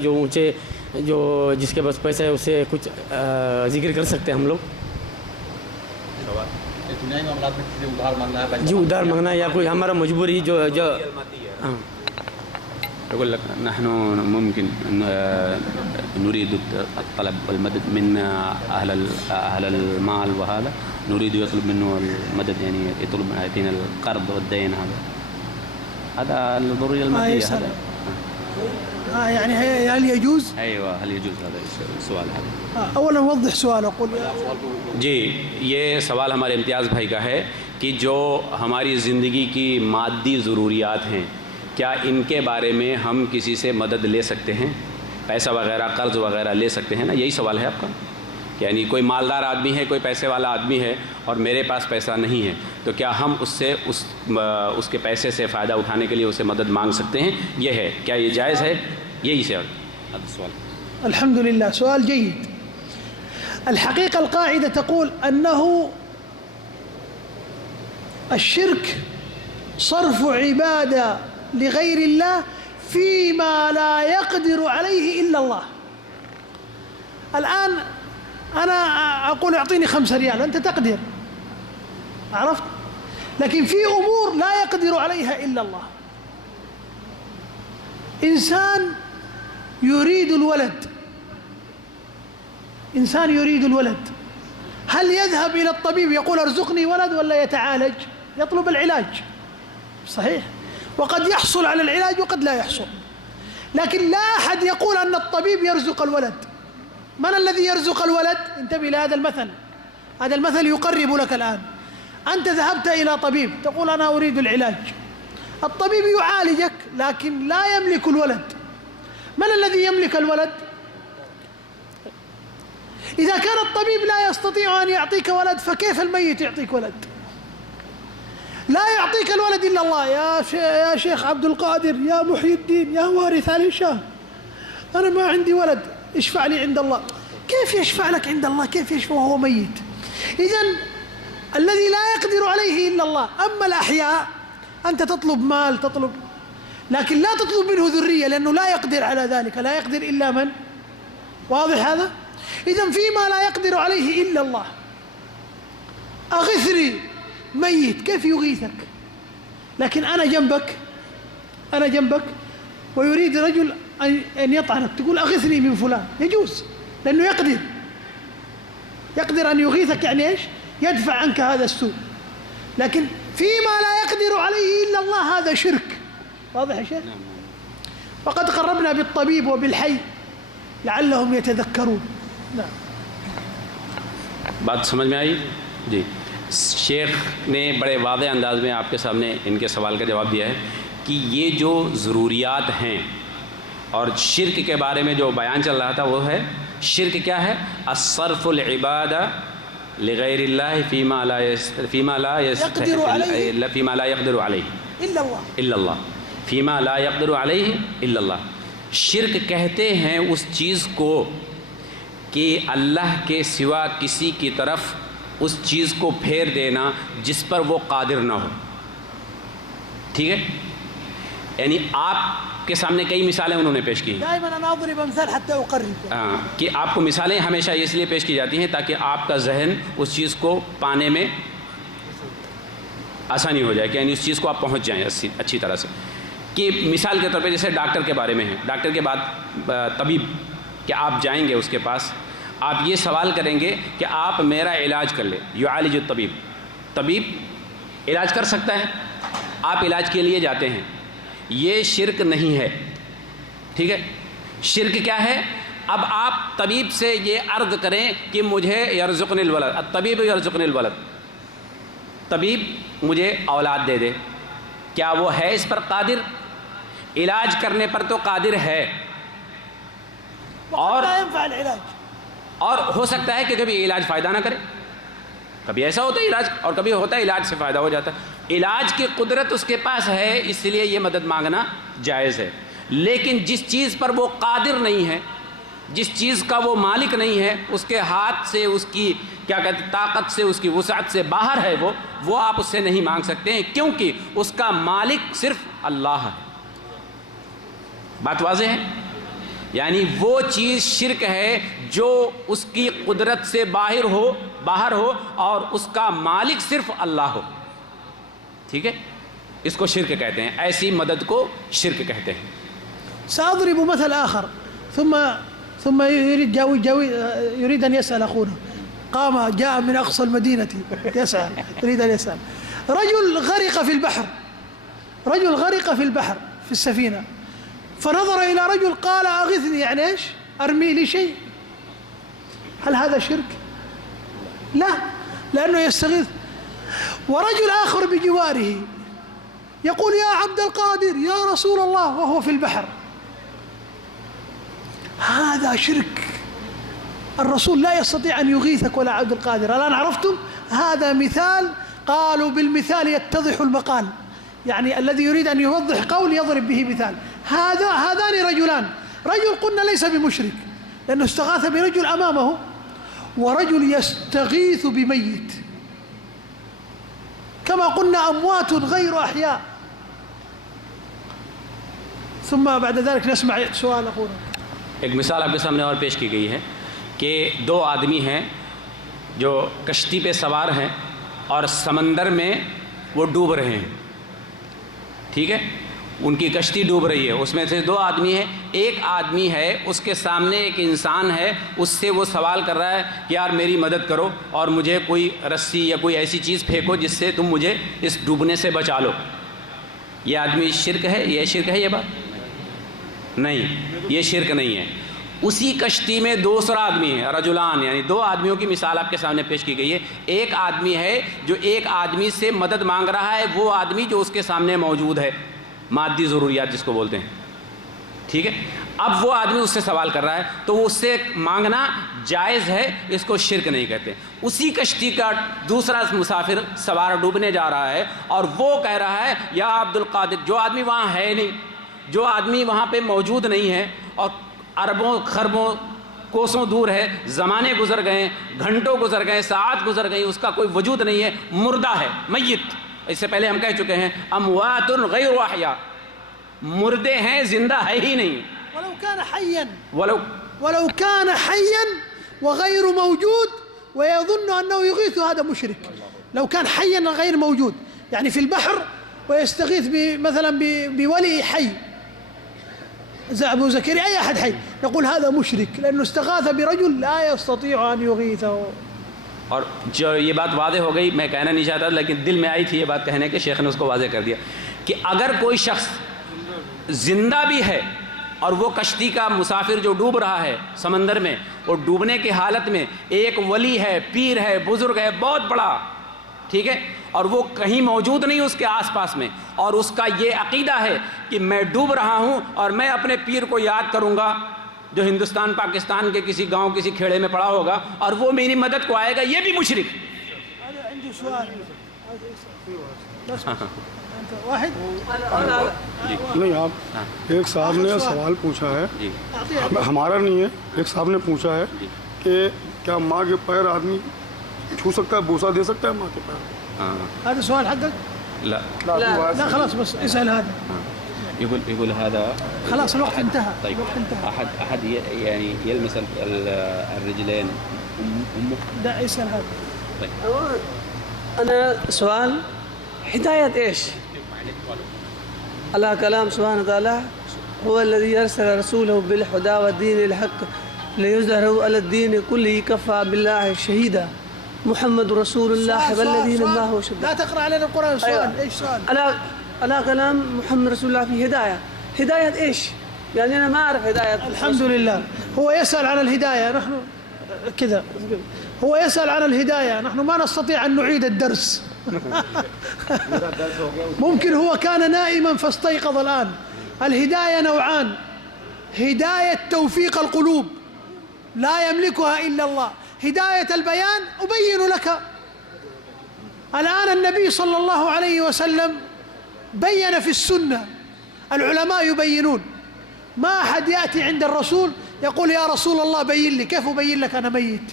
جو اونچے جو جس کے پاس پیسہ ہے اسے کچھ ذکر کر سکتے ہیں ہم لوگ. جی ادھار مانگنا یا کوئی ہمارا مجبوری جو أقول لك نحن ممكن نريد الطلب والمدد من أهل المال، وهذا نريد يطلب منه المدد، يعني يطلب يعطينا القرض والدين. هذا الضرورية المادية. هذا يعني هل يجوز؟ أيوة، هل يجوز هذا السؤال هذا؟ أولا وضح سؤال. أقول جی یہ سوال ہمارے امتیاز بھائی کا ہے کہ جو ہماری زندگی کی مادی ضروریات ہیں کیا ان کے بارے میں ہم کسی سے مدد لے سکتے ہیں، پیسہ وغیرہ قرض وغیرہ لے سکتے ہیں نا؟ یہی سوال ہے آپ کا. یعنی کوئی مالدار آدمی ہے، کوئی پیسے والا آدمی ہے اور میرے پاس پیسہ نہیں ہے، تو کیا ہم اس سے اس کے پیسے سے فائدہ اٹھانے کے لیے اسے مدد مانگ سکتے ہیں؟ یہ ہے، کیا یہ جائز ہے؟ یہی سوال. الحمد لله، سؤال جيد. الحقيقة القاعدة تقول أنه الشرك صرف عبادة لغير الله فيما لا يقدر عليه إلا الله. الآن أنا أقول أعطيني 5 ريال، أنت تقدر، عرفت؟ لكن في أمور لا يقدر عليها إلا الله. إنسان يريد الولد، إنسان يريد الولد، هل يذهب إلى الطبيب يقول ارزقني ولد ولا يتعالج؟ يطلب العلاج، صحيح؟ وقد يحصل على العلاج وقد لا يحصل. لكن لا أحد يقول أن الطبيب يرزق الولد. من الذي يرزق الولد؟ انتبه إلى هذا المثل، هذا المثل يقرب لك الآن. أنت ذهبت إلى طبيب تقول أنا أريد العلاج، الطبيب يعالجك لكن لا يملك الولد. من الذي يملك الولد؟ إذا كان الطبيب لا يستطيع أن يعطيك ولد فكيف الميت يعطيك ولد؟ لا يعطيك الولد إلا الله. يا شيخ عبد القادر، يا محي الدين، يا وارث علي شاه، أنا ما عندي ولد، اشفع لي عند الله. كيف يشفع لك عند الله؟ كيف يشفع وهو ميت؟ إذن الذي لا يقدر عليه إلا الله. أما الأحياء أنت تطلب مال، تطلب، لكن لا تطلب منه ذرية لأنه لا يقدر على ذلك، لا يقدر إلا من؟ واضح هذا؟ إذن فيما لا يقدر عليه إلا الله. أغثني، ميت، كيف يغيثك؟ لكن أنا جنبك ويريد رجل أن يطعنك، تقول أغثني من فلان، يجوز لأنه يقدر أن يغيثك، يعني إيش؟ يدفع عنك هذا السوء. لكن فيما لا يقدر عليه إلا الله هذا شرك. واضح يا شيخ؟ وقد قربنا بالطبيب وبالحي لعلهم يتذكرون. نعم. بات سمجھ میں آئی؟ جی، شیخ نے بڑے واضح انداز میں آپ کے سامنے ان کے سوال کا جواب دیا ہے کہ یہ جو ضروریات ہیں اور شرک کے بارے میں جو بیان چل رہا تھا وہ ہے شرک. کیا ہے؟ الصرف العبادہ لغیر اللہ فیما لا يقدر علیہ الا اللہ، فیما لا يقدر علیہ الا اللہ. شرک کہتے ہیں اس چیز کو کہ اللہ کے سوا کسی کی طرف اس چیز کو پھیر دینا جس پر وہ قادر نہ ہو. ٹھیک ہے؟ یعنی آپ کے سامنے کئی مثالیں انہوں نے پیش کی کہ آپ کو مثالیں ہمیشہ اس لیے پیش کی جاتی ہیں تاکہ آپ کا ذہن اس چیز کو پانے میں آسانی ہو جائے، کہ یعنی اس چیز کو آپ پہنچ جائیں اچھی طرح سے. کہ مثال کے طور پہ جیسے ڈاکٹر کے بارے میں ہے، ڈاکٹر کے بعد طبیب، کہ آپ جائیں گے اس کے پاس، آپ یہ سوال کریں گے کہ آپ میرا علاج کر لیں. یعالج الطبیب، طبیب علاج کر سکتا ہے، آپ علاج کے لیے جاتے ہیں. یہ شرک نہیں ہے. ٹھیک ہے؟ شرک کیا ہے؟ اب آپ طبیب سے یہ عرض کریں کہ مجھے یرزقنی الولد، الطبیب یرزقنی الولد، طبیب مجھے اولاد دے دے. کیا وہ ہے اس پر قادر؟ علاج کرنے پر تو قادر ہے، اور ہو سکتا ہے کہ کبھی علاج فائدہ نہ کرے. کبھی ایسا ہوتا ہے علاج، اور کبھی ہوتا ہے علاج سے فائدہ ہو جاتا ہے. علاج کی قدرت اس کے پاس ہے، اس لیے یہ مدد مانگنا جائز ہے. لیکن جس چیز پر وہ قادر نہیں ہے، جس چیز کا وہ مالک نہیں ہے، اس کے ہاتھ سے، اس کی کیا کہتے طاقت سے، اس کی وسعت سے باہر ہے، وہ آپ اس سے نہیں مانگ سکتے ہیں، کیونکہ اس کا مالک صرف اللہ ہے. بات واضح ہے؟ یعنی وہ چیز شرک ہے جو اس کی قدرت سے باہر ہو اور اس کا مالک صرف اللہ ہو. ٹھیک ہے, اس کو شرک کہتے ہیں, ایسی مدد کو شرک کہتے ہیں. سأضرب مثل آخر ثم يريد أن يسأل أخونا. قام جاء من أقصى المدينة يريد أن يسأل. رجل غرق في البحر في السفينة, فنظر إلى رجل قال أغثني, يعني إيش؟ أرمي لي شيء. هل هذا شرك؟ لا, لأنه يستغيث. ورجل آخر بجواره يقول يا عبد القادر يا رسول الله وهو في البحر. هذا شرك. الرسول لا يستطيع أن يغيثك ولا عبد القادر. الآن عرفتم؟ هذا مثال, قالوا بالمثال يتضح المقال, يعني الذي يريد أن يوضح قول يضرب به مثال. هذان رجلان, رجل قلنا ليس بمشرك لأنه استغاث برجل أمامه, ورجل يستغيث بميت. كما قلنا أموات غير أحياء. ثم بعد ذلك نسمع سؤال أخونا. ایک مثال آپ کے سامنے اور پیش کی گئی ہے کہ دو آدمی ہیں جو کشتی پہ سوار ہیں اور سمندر میں وہ ڈوب رہے ہیں. ٹھیک ہے, ان کی کشتی ڈوب رہی ہے, اس میں سے دو آدمی ہیں. ایک آدمی ہے, اس کے سامنے ایک انسان ہے, اس سے وہ سوال کر رہا ہے کہ یار میری مدد کرو اور مجھے کوئی رسی یا کوئی ایسی چیز پھینکو جس سے تم مجھے اس ڈوبنے سے بچا لو. یہ آدمی شرک ہے, یہ شرک ہے, یہ بات نہیں, یہ شرک نہیں ہے. اسی کشتی میں دوسرا آدمی ہے, رجلان, یعنی دو آدمیوں کی مثال آپ کے سامنے پیش کی گئی ہے. ایک آدمی ہے جو ایک آدمی سے مدد مانگ رہا ہے, وہ آدمی جو اس کے سامنے موجود ہے, مادی ضروریات جس کو بولتے ہیں. ٹھیک ہے, اب وہ آدمی اس سے سوال کر رہا ہے تو وہ اس سے مانگنا جائز ہے, اس کو شرک نہیں کہتے. اسی کشتی کا دوسرا مسافر سوار ڈوبنے جا رہا ہے اور وہ کہہ رہا ہے یا عبد القادر, جو آدمی وہاں ہے نہیں, جو آدمی وہاں پہ موجود نہیں ہے اور اربوں خربوں کوسوں دور ہے, زمانے گزر گئے, گھنٹوں گزر گئے, ساعت گزر گئی, اس کا کوئی وجود نہیں ہے, مردہ ہے, میت. اس سے پہلے ہم کہہ چکے ہیں اموات غیر احیاء, مردے ہیں, زندہ ہے ہی نہیں. ولو كان حيا وغير موجود ويظن أنه يغيث, هذا مشرك. لو كان حيا غير موجود, يعني في البحر ويستغيث مثلا بولي حي, أبو زكريا أي أحد حي, نقول هذا مشرك لأنه استغاث برجل لا يستطيع أن يغيثه. اور جو یہ بات واضح ہو گئی, میں کہنا نہیں چاہتا لیکن دل میں آئی تھی یہ بات کہنے کے, شیخ نے اس کو واضح کر دیا کہ اگر کوئی شخص زندہ بھی ہے اور وہ کشتی کا مسافر جو ڈوب رہا ہے سمندر میں, اور ڈوبنے کی حالت میں ایک ولی ہے, پیر ہے, بزرگ ہے, بہت بڑا, ٹھیک ہے, اور وہ کہیں موجود نہیں اس کے آس پاس میں, اور اس کا یہ عقیدہ ہے کہ میں ڈوب رہا ہوں اور میں اپنے پیر کو یاد کروں گا جو ہندوستان پاکستان کے کسی گاؤں کسی کھیڑے میں پڑا ہوگا اور وہ میری مدد کو آئے گا, یہ بھی مشرک. نہیں, آپ ایک صاحب نے سوال پوچھا ہے, ہمارا نہیں ہے, ایک صاحب نے پوچھا ہے کہ کیا ماں کے پیر آدمی چھو سکتا ہے, بوسہ دے سکتا ہے ماں کے پیر؟ هذا سؤال حقك؟ لا خلاص بس اسأل هذا. يقول هذا خلاص الوقت انتهى. طيب الوقت انتهى. أحد يعني يلمس الرجلين أمه. لا اسأل هذا. طيب أنا سؤال, هداية إيش؟ الله كلام سبحانه وتعالى هو الذي أرسل رسوله بالهدى والدين الحق ليظهره على الدين كله كفى بالله شهيدا محمد رسول الله والذين معه شهداء. لا تقرأ علينا القرآن. سؤال ايش سؤال؟ على كلام محمد رسول الله في هداية. هداية ايش؟ يعني أنا ما أعرف هداية. الحمد لله, هو يسأل عن الهداية, نحن كذا هو يسأل عن الهداية, نحن ما نستطيع أن نعيد الدرس. ممكن هو كان نائما فاستيقظ الآن. الهداية نوعان, هداية توفيق القلوب لا يملكها إلا الله, هداية البيان أبين لك. الآن النبي صلى الله عليه وسلم بين في السنة, العلماء يبينون, ما أحد يأتي عند الرسول يقول يا رسول الله بين لي, كيف أبين لك أنا ميت؟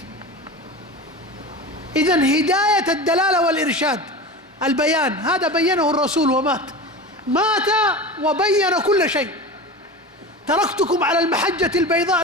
إذن هداية الدلالة والإرشاد البيان, هذا بينه الرسول ومات, مات وبين كل شيء. تركتكم على المحجة البيضاء